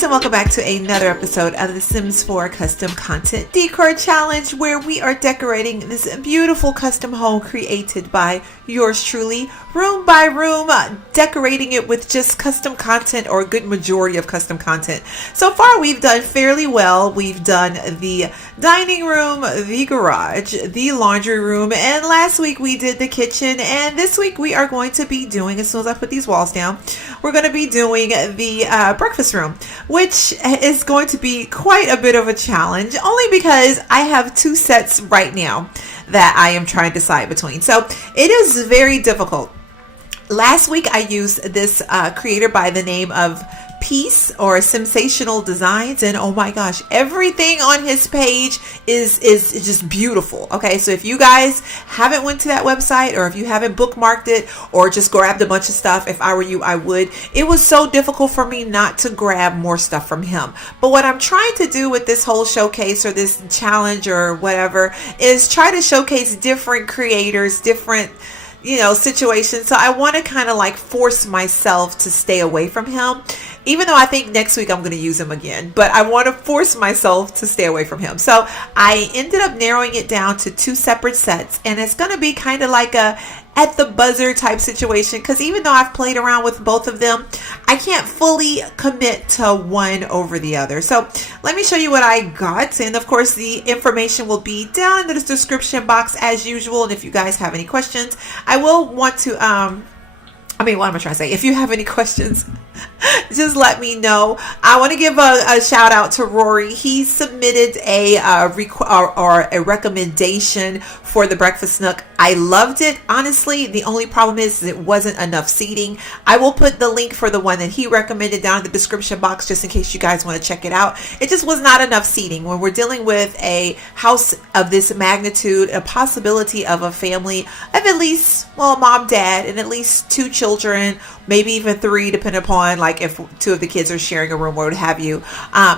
And welcome back to another episode of the Sims 4 Custom Content Decor Challenge, where we are decorating this beautiful custom home created by yours truly, room by room, decorating it with just custom content, or a good majority of custom content. So far we've done fairly well. We've done the dining room, the garage, the laundry room, and last week we did the kitchen, and this week we are going to be doing, as soon as I put these walls down, we're going to be doing the breakfast room, which is going to be quite a bit of a challenge, only because I have two sets right now that I am trying to decide between. So it is very difficult. Last week I used this creator by the name of Peace or Sensational Designs, and oh my gosh, everything on his page is just beautiful. Okay, so if you guys haven't went to that website, or if you haven't bookmarked it, or just grabbed a bunch of stuff, if I were you, I would. It was so difficult for me not to grab more stuff from him. But what I'm trying to do with this whole showcase, or this challenge, or whatever, is try to showcase different creators, different situations. So I want to kind of like force myself to stay away from him, even though I think next week I'm going to use him again, but I want to force myself to stay away from him. So I ended up narrowing it down to two separate sets, and it's going to be kind of like a at the buzzer type situation, because even though I've played around with both of them, I can't fully commit to one over the other. So let me show you what I got, and of course the information will be down in the description box as usual, and if you guys have any questions, I will want to what am I trying to say? If you have any questions, just let me know. I want to give a shout out to Rory. He submitted a recommendation for the Breakfast Nook. I loved it. Honestly, the only problem is it wasn't enough seating. I will put the link for the one that he recommended down in the description box, just in case you guys want to check it out. It just was not enough seating. When we're dealing with a house of this magnitude, a possibility of a family of at least, mom, dad, and at least two children, maybe even three, depending upon like if two of the kids are sharing a room or what have you,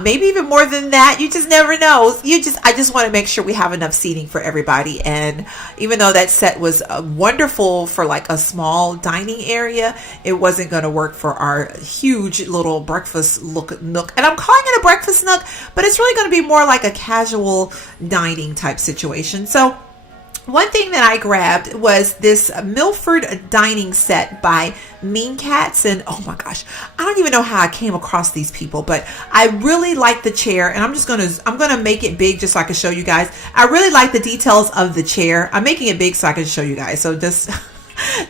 maybe even more than that. You just never know. I just want to make sure we have enough seating for everybody. And even though that set was wonderful for like a small dining area, it wasn't going to work for our huge little breakfast nook. And I'm calling it a breakfast nook, but it's really going to be more like a casual dining type situation. So one thing that I grabbed was this Milford dining set by Mean Cats, and oh my gosh, I don't even know how I came across these people, but I really like the chair, and I'm gonna make it big just so I can show you guys. I really like the details of the chair. I'm making it big so I can show you guys, so just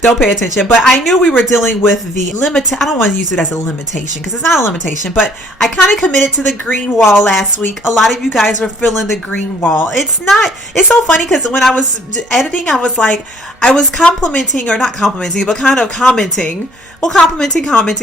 don't pay attention. But I knew we were dealing with the I don't want to use it as a limitation, because it's not a limitation, but I kind of committed to the green wall last week. A lot of you guys were feeling the green wall. It's so funny, because when I was editing, I was complimenting, or not complimenting, but kind of commenting,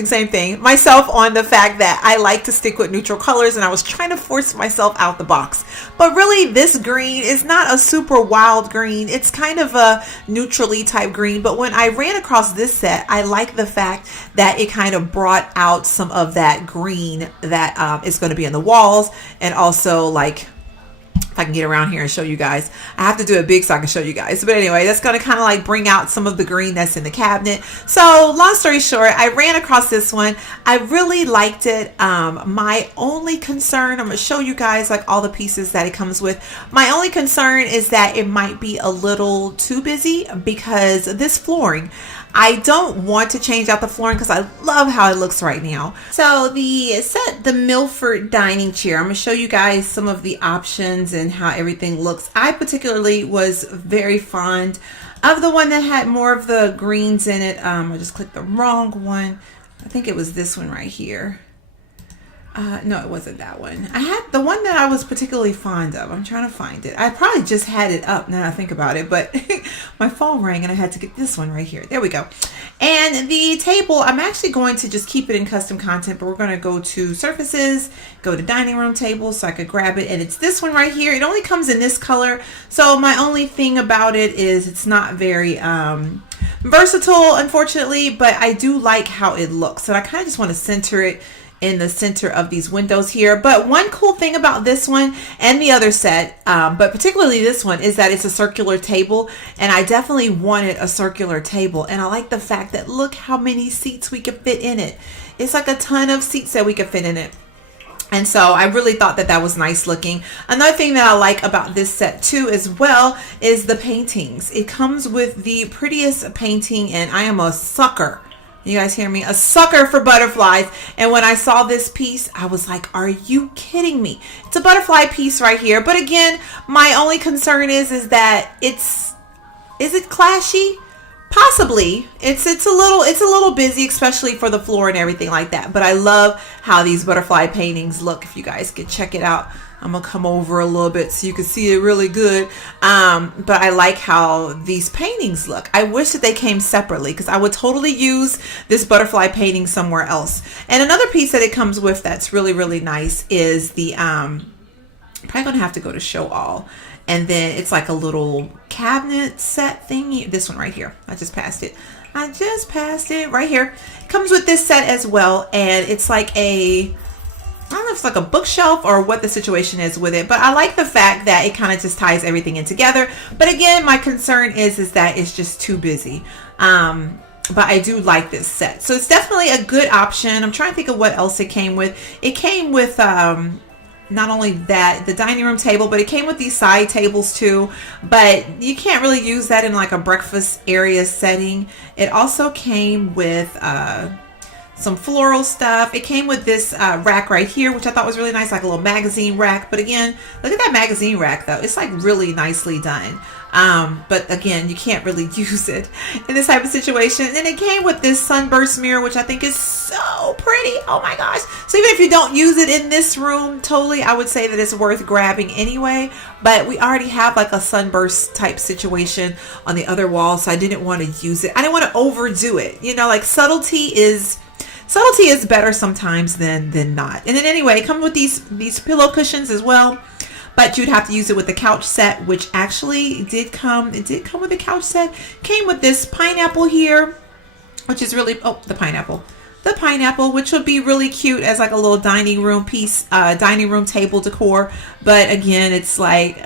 same thing, myself on the fact that I like to stick with neutral colors, and I was trying to force myself out the box. But really, this green is not a super wild green. It's kind of a neutrally type green. But when I ran across this set, I like the fact that it kind of brought out some of that green that is going to be in the walls, and also like, if I can get around here and show you guys, I have to do it big so I can show you guys. But anyway, that's going to kind of like bring out some of the green that's in the cabinet. So long story short, I ran across this one. I really liked it. My only concern, I'm going to show you guys like all the pieces that it comes with. My only concern is that it might be a little too busy, because this flooring, I don't want to change out the flooring because I love how it looks right now. So the Milford dining chair, I'm going to show you guys some of the options and how everything looks. I particularly was very fond of the one that had more of the greens in it. I just clicked the wrong one. I think it was this one right here. No, it wasn't that one. I had the one that I was particularly fond of. I'm trying to find it. I probably just had it up now that I think about it, but my phone rang and I had to get this one right here. There we go. And the table, I'm actually going to just keep it in custom content, but we're going to go to surfaces, go to dining room table so I could grab it. And it's this one right here. It only comes in this color. So my only thing about it is it's not very versatile, unfortunately, but I do like how it looks. So I kind of just want to center it in the center of these windows here. But one cool thing about this one and the other set, but particularly this one, is that it's a circular table, and I definitely wanted a circular table. And I like the fact that look how many seats we could fit in it. It's like a ton of seats that we could fit in it. And so I really thought that that was nice looking. Another thing that I like about this set too as well is the paintings. It comes with the prettiest painting, and I am a sucker. You guys hear me? A sucker for butterflies. And when I saw this piece, I was like, are you kidding me? It's a butterfly piece right here. But again, my only concern is that is it clashy? Possibly. It's a little busy, especially for the floor and everything like that. But I love how these butterfly paintings look. If you guys could check it out, I'm gonna come over a little bit so you can see it really good. But I like how these paintings look. I wish that they came separately because I would totally use this butterfly painting somewhere else. And another piece that it comes with that's really, really nice is the probably gonna have to go to show all. And then it's like a little cabinet set thingy. This one right here. I just passed it right here. It comes with this set as well. And it's like I don't know if it's like a bookshelf or what the situation is with it. But I like the fact that it kind of just ties everything in together. But again, my concern is that it's just too busy. But I do like this set. So it's definitely a good option. I'm trying to think of what else it came with. It came with not only that, the dining room table, but it came with these side tables too. But you can't really use that in like a breakfast area setting. It also came with some floral stuff. It came with this rack right here, which I thought was really nice, like a little magazine rack. But again, look at that magazine rack though. It's like really nicely done. But again, you can't really use it in this type of situation. And it came with this sunburst mirror, which I think is so pretty. Oh my gosh. So even if you don't use it in this room, totally, I would say that it's worth grabbing anyway. But we already have like a sunburst type situation on the other wall. So I didn't want to use it. I didn't want to overdo it. You know, like subtlety is better sometimes than not. And then anyway, it comes with these pillow cushions as well. But you'd have to use it with the couch set, which actually did come. It did come with the couch set. Came with this pineapple here, which is really, the pineapple, which would be really cute as like a little dining room piece, dining room table decor. But again, it's like,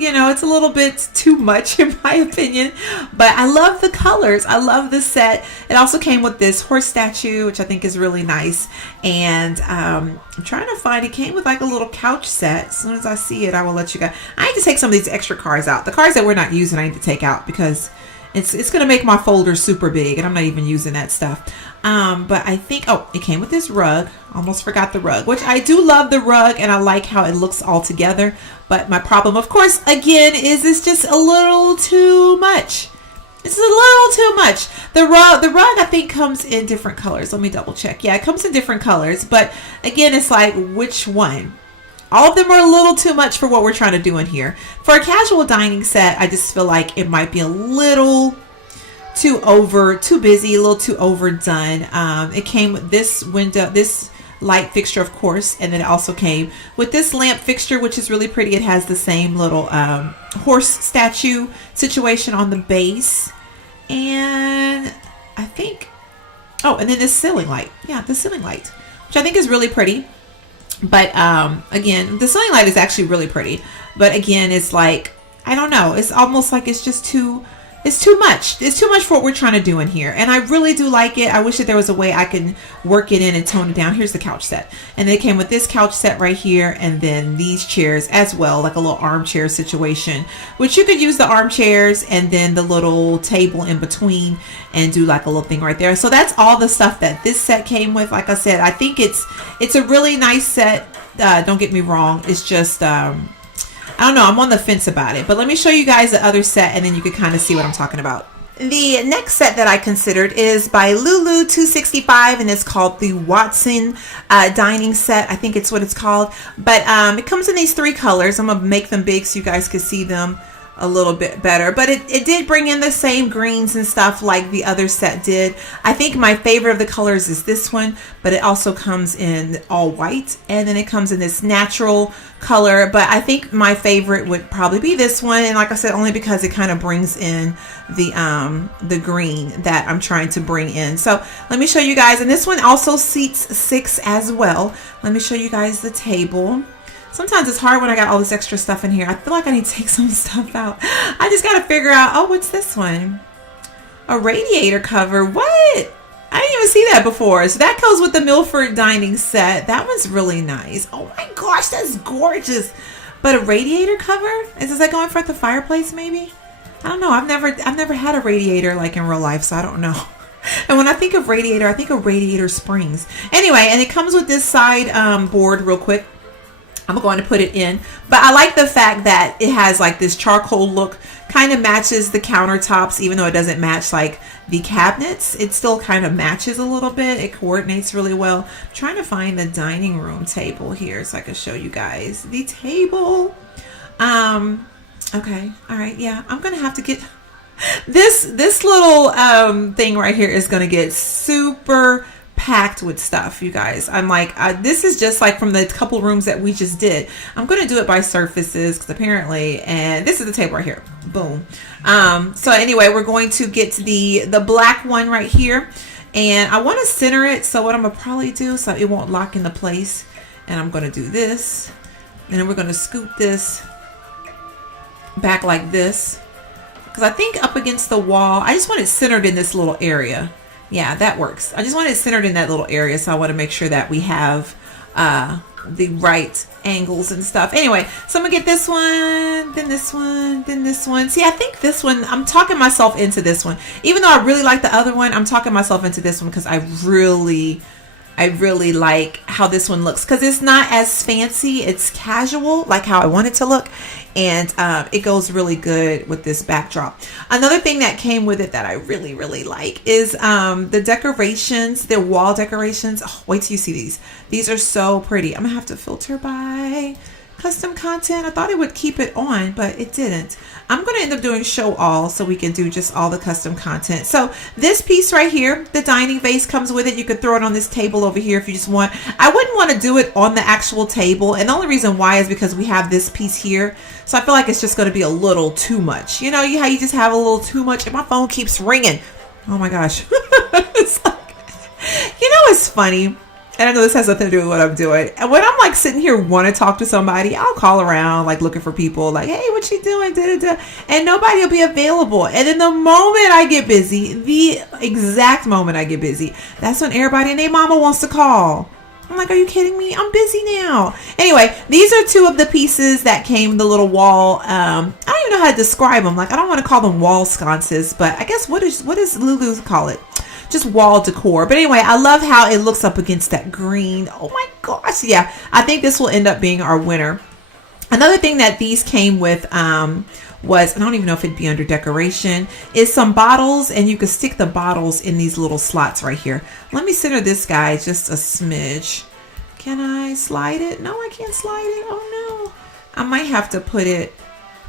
it's a little bit too much in my opinion. But I love the colors. I love the set. It also came with this horse statue, which I think is really nice. And I'm trying to find, it came with like a little couch set. As soon as I see it, I will let you guys. I need to take some of these extra cards out. The cards that we're not using, I need to take out because it's going to make my folder super big and I'm not even using that stuff. But I think, it came with this rug. Almost forgot the rug, which I do love the rug and I like how it looks all together. But my problem, of course, again, is it's just a little too much. It's a little too much. The rug I think comes in different colors. Let me double check. Yeah, it comes in different colors. But again, it's like, which one? All of them are a little too much for what we're trying to do in here. For a casual dining set, I just feel like it might be a little too busy, a little too overdone. It came with this window, this light fixture, of course, and then it also came with this lamp fixture, which is really pretty. It has the same little horse statue situation on the base. And I think, and then this ceiling light. Yeah, the ceiling light, which I think is really pretty. But again, the ceiling light is actually really pretty. But again, it's like, I don't know. It's almost like it's just it's too much. It's too much for what we're trying to do in here. And I really do like it. I wish that there was a way I can work it in and tone it down. Here's the couch set. And they came with this couch set right here. And then these chairs as well, like a little armchair situation, which you could use the armchairs and then the little table in between and do like a little thing right there. So that's all the stuff that this set came with. Like I said, I think it's a really nice set. Don't get me wrong. It's just, I don't know. I'm on the fence about it. But let me show you guys the other set and then you can kind of see what I'm talking about. The next set that I considered is by Lulu265 and it's called the Watson dining set. I think it's what it's called. But it comes in these three colors. I'm going to make them big so you guys can see them. a little bit better, but it did bring in the same greens and stuff like the other set did. I think my favorite of the colors is this one, but it also comes in all white, and then it comes in this natural color, but I think my favorite would probably be this one, and like I said, only because it kind of brings in the green that I'm trying to bring in. So let me show you guys, and this one also seats 6 as well. Let me show you guys the table. Sometimes it's hard when I got all this extra stuff in here. I feel like I need to take some stuff out. I just got to figure out, oh, what's this one? A radiator cover. What? I didn't even see that before. So that goes with the Milford dining set. That one's really nice. Oh my gosh, that's gorgeous. But a radiator cover? Is that going for the fireplace maybe? I don't know. I've never had a radiator like in real life, so I don't know. And when I think of radiator, I think of Radiator Springs. Anyway, and it comes with this side board real quick. I'm going to put it in, but I like the fact that it has like this charcoal look, kind of matches the countertops, even though it doesn't match like the cabinets. It still kind of matches a little bit. It coordinates really well. I'm trying to find the dining room table here so I can show you guys the table. Okay. All right. Yeah, I'm going to have to get this little thing right here is going to get super packed with stuff, you guys. I'm like, this is just like from the couple rooms that we just did. I'm going to do it by surfaces because apparently, and this is the table right here. Boom. So anyway, we're going to get the black one right here, and I want to center it. So what I'm going to probably do, so it won't lock into place, and I'm going to do this, and then we're going to scoot this back like this, because I think up against the wall, I just want it centered in this little area. Yeah, that works. I just want it centered in that little area, so I want to make sure that we have the right angles and stuff. Anyway, so I'm gonna get this one, then this one, then this one. See, I think this one, I'm talking myself into this one. Even though I really like the other one, I'm talking myself into this one because I really like how this one looks, because it's not as fancy. It's casual, like how I want it to look, and it goes really good with this backdrop. Another thing that came with it that I really like is the decorations, the wall decorations. Oh, wait till you see these. These are so pretty. I'm gonna have to filter by custom content. I thought it would keep it on, but it didn't. I'm going to end up doing show all so we can do just all the custom content. So this piece right here, the dining vase comes with it. You could throw it on this table over here if you just want. I wouldn't want to do it on the actual table. And the only reason why is because we have this piece here. So I feel like it's just going to be a little too much. You know how you just have a little too much, and my phone keeps ringing. Oh my gosh. It's like, it's funny. And I know this has nothing to do with what I'm doing. And when I'm like sitting here want to talk to somebody, I'll call around like looking for people like, hey, what you doing? Da-da-da. And nobody will be available. And then the moment I get busy, the exact moment I get busy, that's when everybody and their mama wants to call. I'm like, are you kidding me? I'm busy now. Anyway, these are two of the pieces that came, the little wall. I don't even know how to describe them. Like, I don't want to call them wall sconces, but I guess what does Lulu call it? Just wall decor. But anyway, I love how it looks up against that green. Oh my gosh. Yeah, I think this will end up being our winner. Another thing that these came with was, I don't even know if it'd be under decoration, is some bottles, and you could stick the bottles in these little slots right here. Let me center this guy just a smidge. Can I slide it? No, I can't slide it. Oh no. I might have to put it,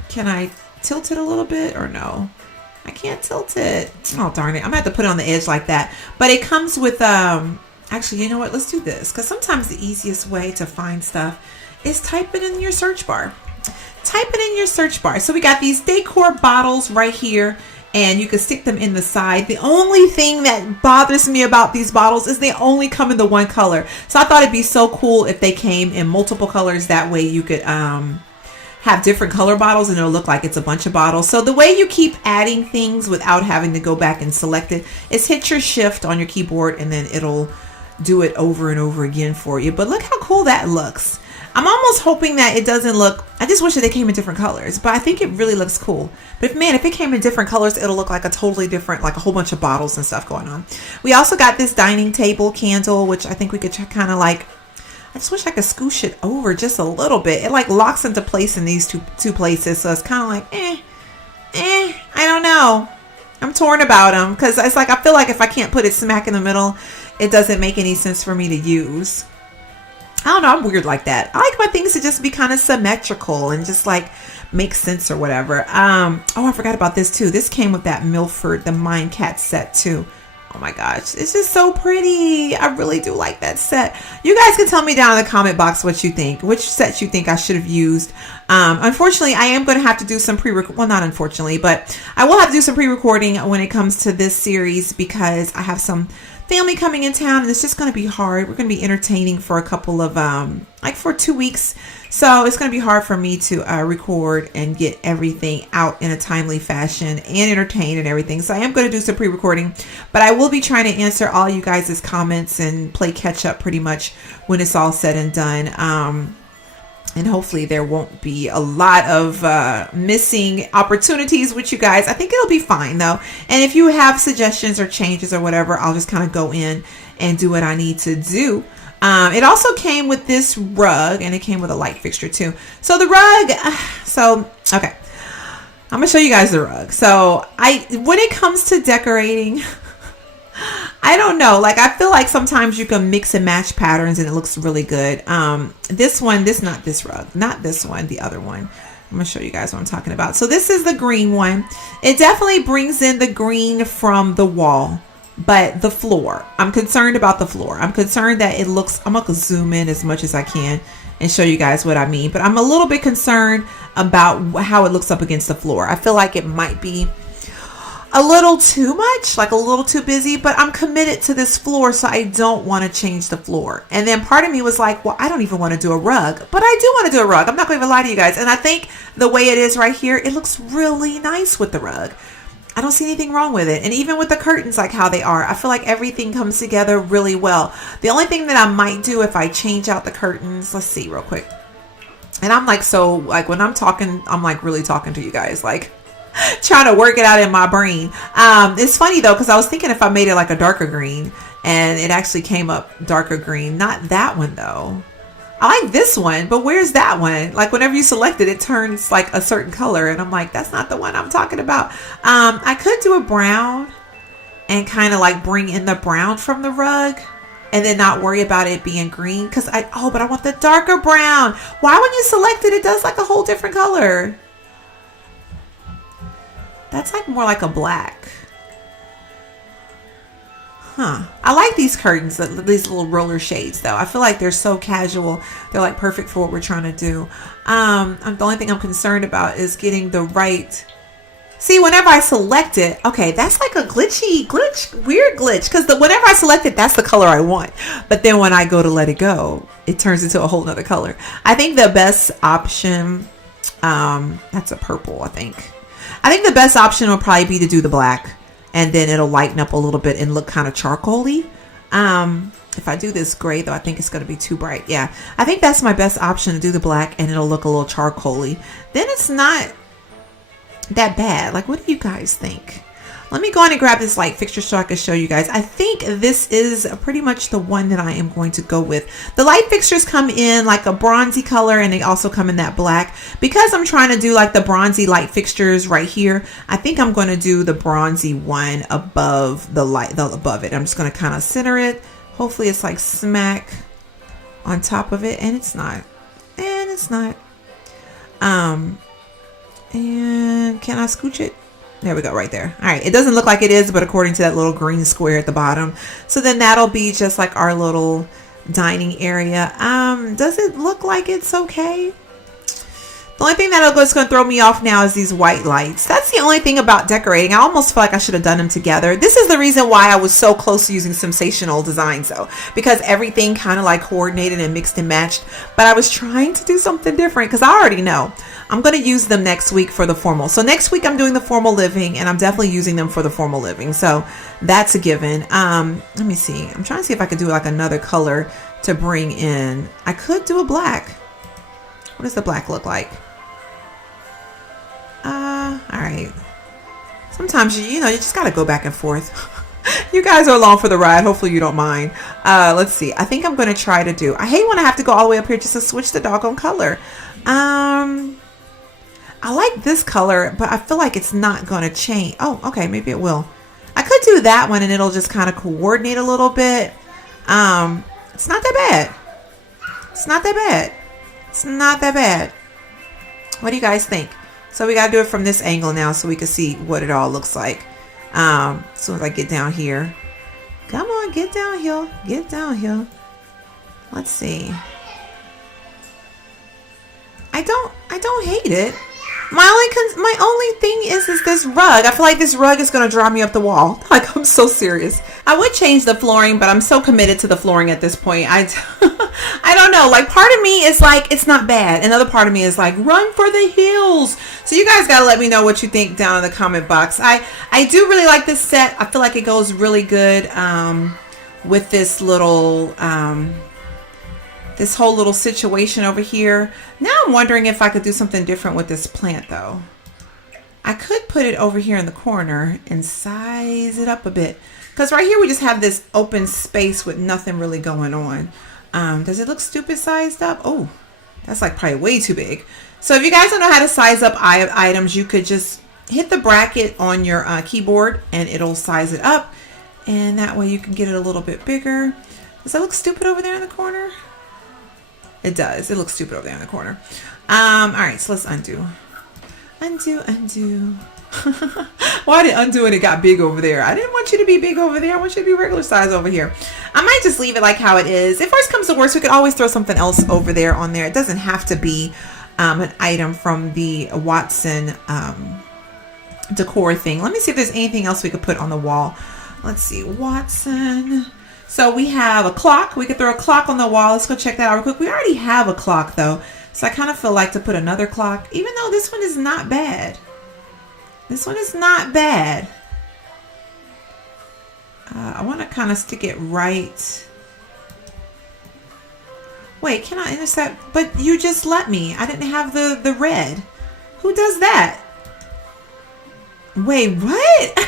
can I tilt it a little bit or no? I can't tilt it. Oh, darn it. I'm going to have to put it on the edge like that. But it comes with, actually, you know what? Let's do this. Because sometimes the easiest way to find stuff is type it in your search bar. Type it in your search bar. So we got these Decor bottles right here, and you can stick them in the side. The only thing that bothers me about these bottles is they only come in the one color. So I thought it'd be so cool if they came in multiple colors. That way you could, have different color bottles and it'll look like it's a bunch of bottles. So the way you keep adding things without having to go back and select it is hit your shift on your keyboard, and then it'll do it over and over again for you. But look how cool that looks. I'm almost hoping that it doesn't look, I just wish that they came in different colors, but I think it really looks cool. But if it came in different colors, it'll look like a totally different, like a whole bunch of bottles and stuff going on. We also got this dining table candle, which I think we could kind of like, I just wish I could scoosh it over just a little bit. It like locks into place in these two places. So it's kind of like, I don't know. I'm torn about them because it's like, I feel like if I can't put it smack in the middle, it doesn't make any sense for me to use. I don't know. I'm weird like that. I like my things to just be kind of symmetrical and just like make sense or whatever. Oh, I forgot about this too. This came with that Milford, the Mine Cat set too. Oh my gosh, it's just so pretty. I really do like that set. You guys can tell me down in the comment box what you think, which sets you think I should have used. Unfortunately, I am going to have to do some well, not unfortunately, but I will have to do some pre-recording when it comes to this series because I have some family coming in town and it's just going to be hard. We're going to be entertaining for a couple of like for 2 weeks, so it's going to be hard for me to record and get everything out in a timely fashion and entertain and everything. So I am going to do some pre-recording, but I will be trying to answer all you guys' comments and play catch up pretty much when it's all said and done. And hopefully there won't be a lot of missing opportunities with you guys. I think it'll be fine though. And if you have suggestions or changes or whatever, I'll just kind of go in and do what I need to do. It also came with this rug and it came with a light fixture too. So the rug, okay, I'm gonna show you guys the rug. So when it comes to decorating, I don't know. Like, I feel like sometimes you can mix and match patterns and it looks really good. This one, not this rug, not this one, the other one. I'm gonna show you guys what I'm talking about. So this is the green one. It definitely brings in the green from the wall, but the floor, I'm concerned about the floor. I'm concerned that it looks, I'm gonna zoom in as much as I can and show you guys what I mean, but I'm a little bit concerned about how it looks up against the floor. I feel like it might be a little too much, like a little too busy, but I'm committed to this floor, so I don't want to change the floor. And then part of me was like, well, I don't even want to do a rug, but I do want to do a rug. I'm not going to even lie to you guys. And I think the way it is right here, it looks really nice with the rug. I don't see anything wrong with it. And even with the curtains, like how they are, I feel like everything comes together really well. The only thing that I might do if I change out the curtains, let's see real quick. And I'm like, so like when I'm talking, I'm like really talking to you guys, like trying to work it out in my brain. It's funny though, because I was thinking if I made it like a darker green, and it actually came up darker green. Not that one though. I like this one, but where's that one? Like whenever you select it, it turns like a certain color, and I'm like, that's not the one I'm talking about. I could do a brown and kind of like bring in the brown from the rug, and then not worry about it being green, because but I want the darker brown. Why when you select it, it does like a whole different color? That's like more like a black. Huh. I like these curtains, these little roller shades though. I feel like they're so casual. They're like perfect for what we're trying to do. The only thing I'm concerned about is getting the right. See, whenever I select it, okay, that's like a weird glitch. Because whenever I select it, that's the color I want. But then when I go to let it go, it turns into a whole nother color. I think the best option, that's a purple, I think the best option will probably be to do the black, and then it'll lighten up a little bit and look kind of charcoaly. If I do this gray though, I think it's going to be too bright. Yeah, I think that's my best option, to do the black and it'll look a little charcoaly. Then it's not that bad. Like, what do you guys think? Let me go on and grab this light fixture so I can show you guys. I think this is pretty much the one that I am going to go with. The light fixtures come in like a bronzy color, and they also come in that black. Because I'm trying to do like the bronzy light fixtures right here, I think I'm going to do the bronzy one above above it. I'm just going to kind of center it. Hopefully it's like smack on top of it, and it's not. And it's not. And can I scooch it? There we go, right there. All right, it doesn't look like it is, but according to that little green square at the bottom. So then that'll be just like our little dining area. Does it look like it's okay? The only thing that's going to throw me off now is these white lights. That's the only thing about decorating. I almost feel like I should have done them together. This is the reason why I was so close to using sensational designs though, because everything kind of like coordinated and mixed and matched. But I was trying to do something different because I already know I'm going to use them next week for the formal. So next week I'm doing the formal living, and I'm definitely using them for the formal living. So that's a given. Let me see. I'm trying to see if I could do like another color to bring in. I could do a black. What does the black look like? All right. Sometimes you just got to go back and forth. You guys are along for the ride. Hopefully you don't mind. Let's see. I think I'm going to try to do. I hate when I have to go all the way up here just to switch the doggone color. I like this color, but I feel like it's not going to change. Oh, okay. Maybe it will. I could do that one and it'll just kind of coordinate a little bit. It's not that bad. It's not that bad. It's not that bad. What do you guys think? So we got to do it from this angle now so we can see what it all looks like. As soon as I get down here. Come on, get down here. Get down here. Let's see. I don't hate it. My only thing is this rug. I feel like this rug is gonna drive me up the wall. Like, I'm so serious. I would change the flooring, but I'm so committed to the flooring at this point. I don't know. Like, part of me is like, it's not bad. Another part of me is like, run for the hills. So you guys gotta let me know what you think down in the comment box. I do really like this set. I feel like it goes really good with this little this whole little situation over here. Now I'm wondering if I could do something different with this plant though. I could put it over here in the corner and size it up a bit. Because right here we just have this open space with nothing really going on. Does it look stupid sized up? Oh, that's like probably way too big. So if you guys don't know how to size up items, you could just hit the bracket on your keyboard and it'll size it up. And that way you can get it a little bit bigger. Does that look stupid over there in the corner? It does. It looks stupid over there in the corner. All right, so let's undo. Undo. Well, I didn't undo and it got big over there. I didn't want you to be big over there. I want you to be regular size over here. I might just leave it like how it is. If worst comes to worst, we could always throw something else over there on there. It doesn't have to be an item from the Watson decor thing. Let me see if there's anything else we could put on the wall. Let's see, Watson. So we have a clock. We could throw a clock on the wall. Let's go check that out real quick. We already have a clock though. So I kind of feel like to put another clock, even though this one is not bad. This one is not bad. I want to kind of stick it right. Wait, can I intersect? But you just let me. I didn't have the red. Who does that? Wait, what?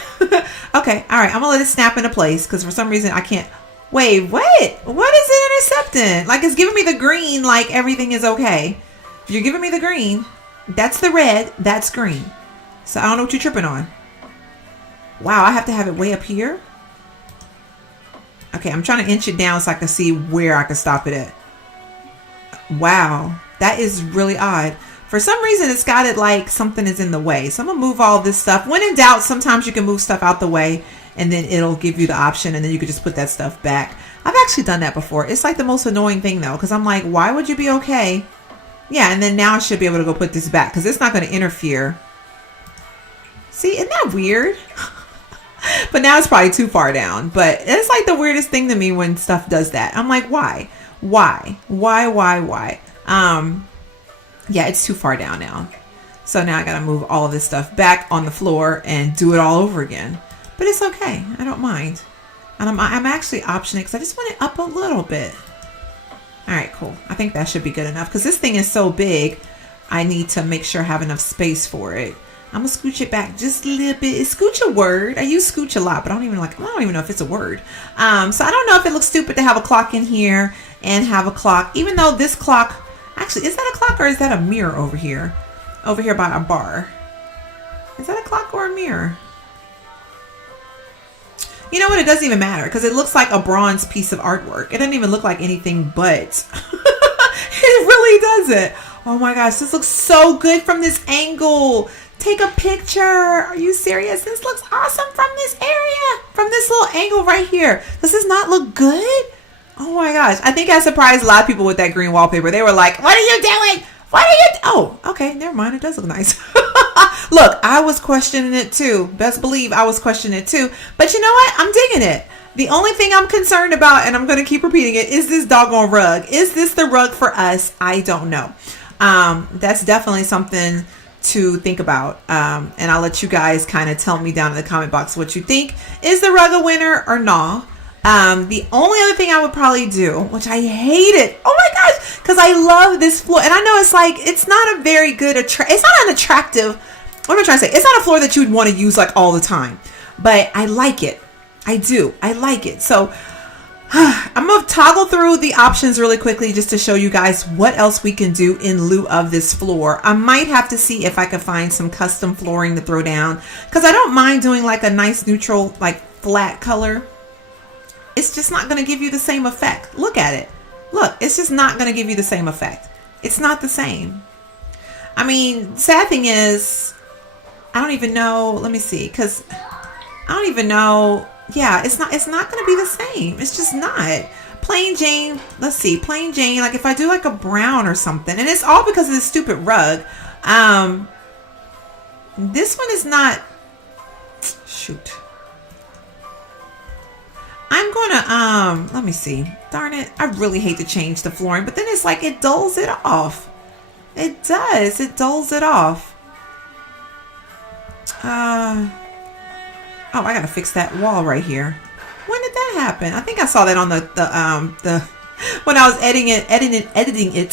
Okay, all right. I'm gonna let it snap into place because for some reason I can't. Wait, what? What is it intercepting? Like, it's giving me the green, like everything is okay. If you're giving me the green, that's the red, that's green. So I don't know what you're tripping on. Wow, I have to have it way up here. Okay, I'm trying to inch it down so I can see where I can stop it at. Wow, that is really odd. For some reason, it's got it like something is in the way. So I'm gonna move all this stuff. When in doubt, sometimes you can move stuff out the way and then it'll give you the option and then you can just put that stuff back. I've actually done that before. It's like the most annoying thing though, because I'm like, why would you be okay? Yeah, and then now I should be able to go put this back because it's not going to interfere. See, isn't that weird? But now it's probably too far down. But it's like the weirdest thing to me when stuff does that. I'm like, why? Why? Yeah, it's too far down now. So now I got to move all of this stuff back on the floor and do it all over again. But it's okay. I don't mind. And I'm actually optioning because I just want it up a little bit. All right, cool. I think that should be good enough because this thing is so big. I need to make sure I have enough space for it. I'm gonna scooch it back just a little bit. Is scooch a word? I use scooch a lot, but I don't even know if it's a word. So I don't know if it looks stupid to have a clock in here and have a clock, even though this clock, actually, is that a clock or is that a mirror over here? Over here by a bar. Is that a clock or a mirror? You know what? It doesn't even matter because it looks like a bronze piece of artwork. It doesn't even look like anything but. It really doesn't. Oh my gosh, this looks so good from this angle. Take a picture. Are you serious? This looks awesome from this area. From this little angle right here. Does this not look good? Oh my gosh. I think I surprised a lot of people with that green wallpaper. They were like, what are you doing? What are you Oh, okay. Never mind. It does look nice. Look, I was questioning it too. Best believe I was questioning it too. But you know what? I'm digging it. The only thing I'm concerned about, and I'm going to keep repeating it, is this doggone rug. Is this the rug for us? I don't know. That's definitely something to think about. And I'll let you guys kind of tell me down in the comment box what you think. Is the rug a winner or no? The only other thing I would probably do, which I hate it. Oh my gosh, because I love this floor. And I know it's like, it's not a very good, it's not an attractive, what am I trying to say? It's not a floor that you would want to use like all the time. But I like it. I do. I like it. So I'm going to toggle through the options really quickly just to show you guys what else we can do in lieu of this floor. I might have to see if I can find some custom flooring to throw down because I don't mind doing like a nice neutral, like flat color. It's just not going to give you the same effect. Look at it. Look, it's just not going to give you the same effect. It's not the same. I mean, sad thing is, I don't even know. Let me see, because I don't even know. Yeah, it's not going to be the same. It's just not. Plain Jane, let's see, plain Jane, like if I do like a brown or something, and it's all because of this stupid rug. This one is not, shoot. I'm gonna, let me see. Darn it, I really hate to change the flooring, but then it's like it dulls it off. It does, it dulls it off. Oh, I gotta fix that wall right here. When did that happen? I think I saw that on the when I was editing it,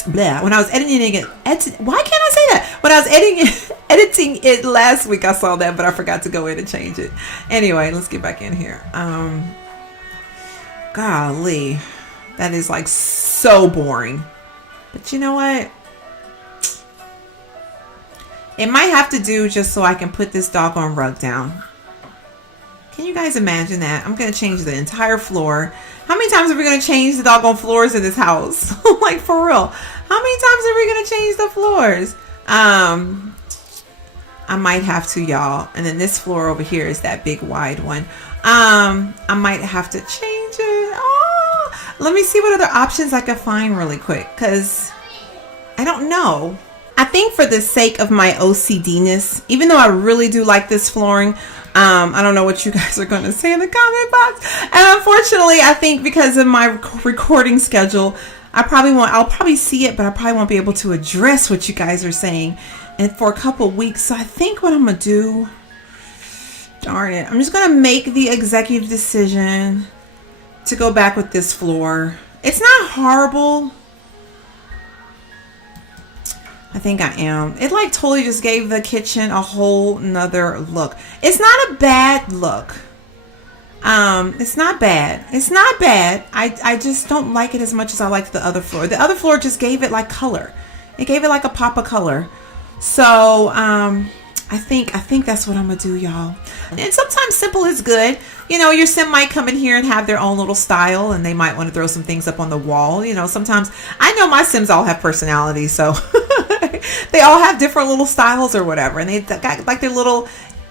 blah. When I was editing it, why can't I say that? When I was editing it last week, I saw that, but I forgot to go in and change it. Anyway, let's get back in here. Golly, that is like so boring. But you know what? It might have to do just so I can put this doggone rug down. Can you guys imagine that? I'm going to change the entire floor. How many times are we going to change the doggone floors in this house? Like, for real. How many times are we going to change the floors? I might have to, y'all. And then this floor over here is that big wide one. I might have to change it. Oh, let me see what other options I can find really quick, because I don't know. I think for the sake of my OCD-ness, even though I really do like this flooring, I don't know what you guys are going to say in the comment box. And unfortunately, I think because of my recording schedule, I'll probably see it, but I probably won't be able to address what you guys are saying and for a couple weeks. So I think what I'm going to do, darn it, I'm just going to make the executive decision to go back with this floor. It's not horrible. I think I am. It like totally just gave the kitchen a whole nother look. It's not a bad look. It's not bad. It's not bad. I just don't like it as much as I liked the other floor. The other floor just gave it like color. It gave it like a pop of color. So, I think that's what I'm gonna do, y'all. And sometimes simple is good. You know, your sim might come in here and have their own little style, and they might want to throw some things up on the wall. You know, sometimes I know my sims all have personalities, so they all have different little styles or whatever, and they got like their little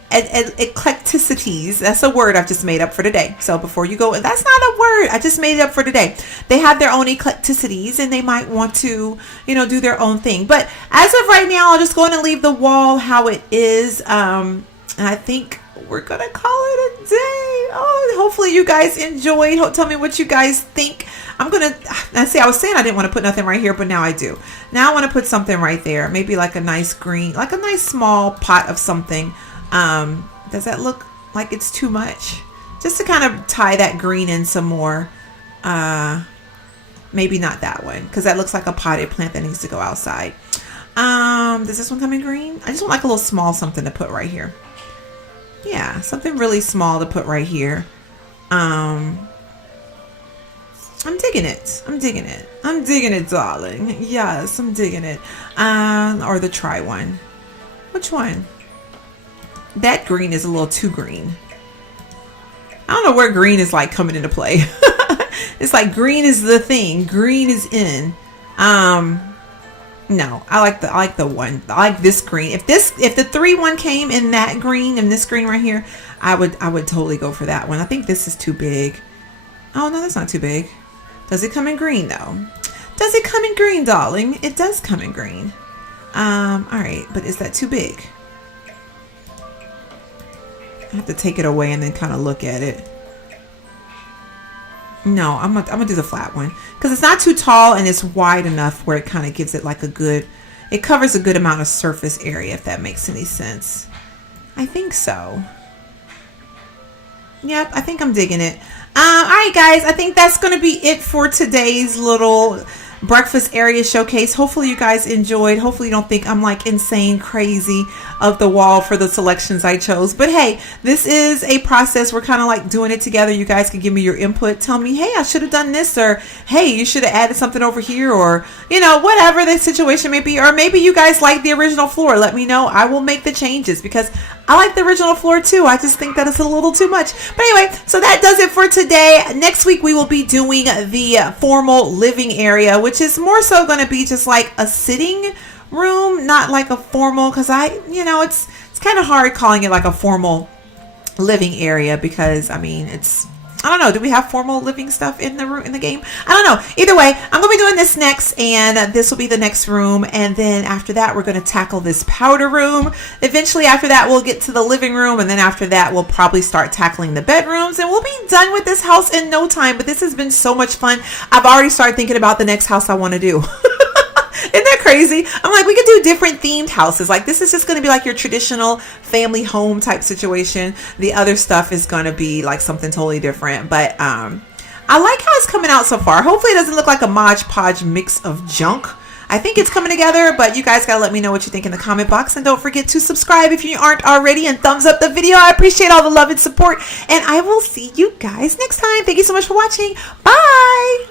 eclecticities. That's a word I've just made up for today. So before you go, that's not a word, I just made it up for today. They have their own eclecticities, and they might want to, you know, do their own thing. But as of right now, I'll just go in and leave the wall how it is. And I think we're gonna call it a day. Oh, hopefully you guys enjoyed. Tell me what you guys think. I was saying I didn't want to put nothing right here, but now I do. Now I want to put something right there. Maybe like a nice green, like a nice small pot of something. Does that look like it's too much? Just to kind of tie that green in some more. Maybe not that one, because that looks like a potted plant that needs to go outside. Does this one come in green? I just want like a little small something to put right here. Yeah, something really small to put right here. I'm digging it. I'm digging it. I'm digging it, darling. Yes, I'm digging it. Or the try one. Which one? That green is a little too green. I don't know where green is like coming into play. It's like green is the thing. Green is in. No, I like the one. I like this green. If the 3-1 came in that green and this green right here, I would totally go for that one. I think this is too big. Oh no, that's not too big. Does it come in green though? Does it come in green, darling? It does come in green. All right, but is that too big? I have to take it away and then kind of look at it. No, I'm gonna do the flat one because it's not too tall and it's wide enough where it kind of gives it like it covers a good amount of surface area, if that makes any sense. I think so. Yep, I think I'm digging it. All right, guys, I think that's going to be it for today's little breakfast area showcase. Hopefully you guys enjoyed. Hopefully you don't think I'm like insane crazy of the wall for the selections I chose. But hey, this is a process. We're kind of like doing it together. You guys can give me your input. Tell me, hey, I should have done this, or hey, you should have added something over here, or you know, whatever the situation may be. Or maybe you guys like the original floor. Let me know. I will make the changes because I like the original floor too. I just think that it's a little too much. But anyway, so that does it for today. Next week we will be doing the formal living area, which is more so going to be just like a sitting room, not like a formal, because it's kind of hard calling it like a formal living area, because I mean, I don't know. Do we have formal living stuff in the room, in the game? I don't know. Either way, I'm going to be doing this next, and this will be the next room. And then after that, we're going to tackle this powder room. Eventually, after that, we'll get to the living room. And then after that, we'll probably start tackling the bedrooms. And we'll be done with this house in no time. But this has been so much fun. I've already started thinking about the next house I want to do. Isn't that crazy? I'm like, we could do different themed houses. Like, this is just going to be like your traditional family home type situation. The other stuff is going to be like something totally different. But I like how it's coming out so far. Hopefully it doesn't look like a Mod Podge mix of junk. I think it's coming together, but you guys got to let me know what you think in the comment box. And don't forget to subscribe if you aren't already, and thumbs up the video. I appreciate all the love and support. And I will see you guys next time. Thank you so much for watching. Bye.